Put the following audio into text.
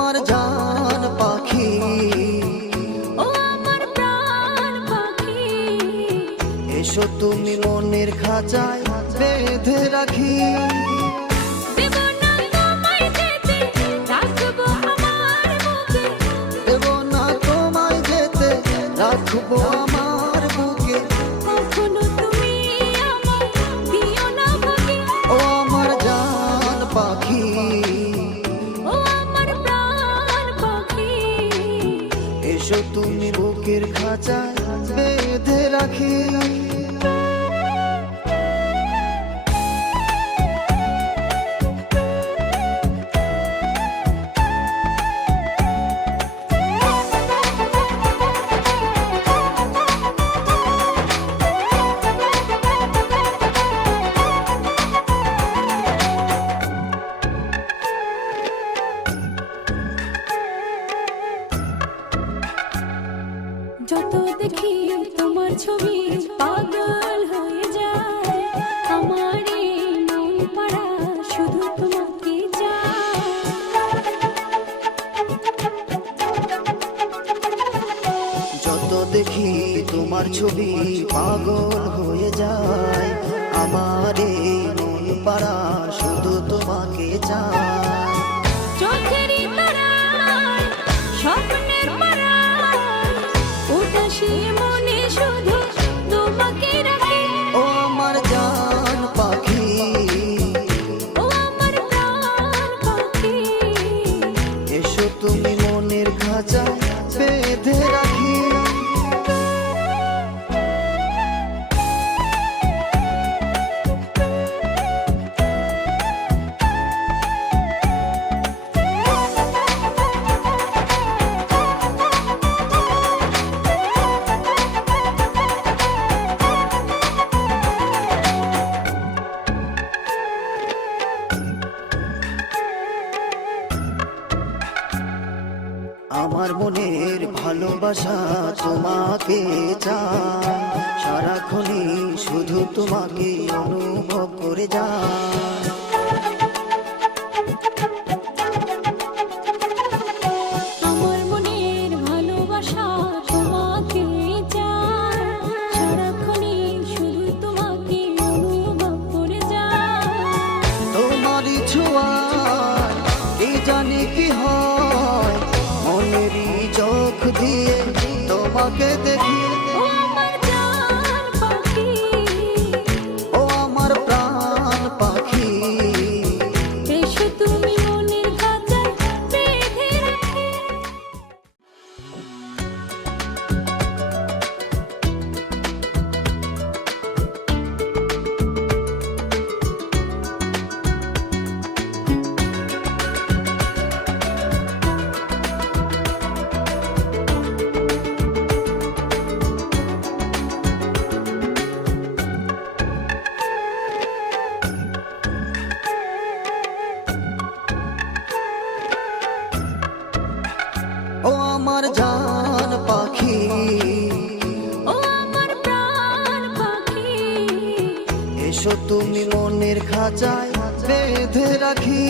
আমার জান পাখি, ও আমার প্রাণ পাখি, এসো তুমি মনের খাঁচায় বেঁধে রাখি। দেব না তোমায় যেতে, রাখবো আমার বুকে, দেব না তোমায় যেতে, রাখবো আমার বুকে। কখনো তুমি আমায় দিও না ভাগে, ও আমার জান পাখি, ও আমার প্রাণ পাখি, এসো তুমি বুকের খাঁচায় বেঁধে রাখি। যত দেখি তোমার ছবি পাগল হয়ে যায়, আমার এই মন পাড়া শুধু তোমাকে চায়। যত দেখি তোমার ছবি পাগল হয়ে যায়, আমার এই মন পাড়া শুধু তোমাকে চায়। চোখেরই তারায়, স্বপ্নের পাড়ায়, উদাসী মনে শুধু তোমাকে রাখি। ও আমার জান পাখি, ও আমার প্রাণ পাখি, এসো তুমি মনের খাঁচায় বেঁধে রাখি। আমার মনের ভালোবাসা তোমাকে চায়, সারাক্ষণই শুধু তোমাকে অনুভব করে যায়। আমার মনের ভালোবাসা তোমাকে চায়, সারাক্ষণই শুধু তোমাকে অনুভব করে যায়। তোমারই ছোঁয়ায় কি জানি কি হয়, মনেরই চোখ দিয়ে তোমাকে দেখি। ও আমার জান পাখি, ও আমার প্রাণ পাখি, এসো তুমি মনের খাঁচায় বেঁধে রাখি। ও আমার জান পাখি, ও আমার প্রাণ পাখি, এসো তুমি মনের খাঁচায় বেঁধে রাখি।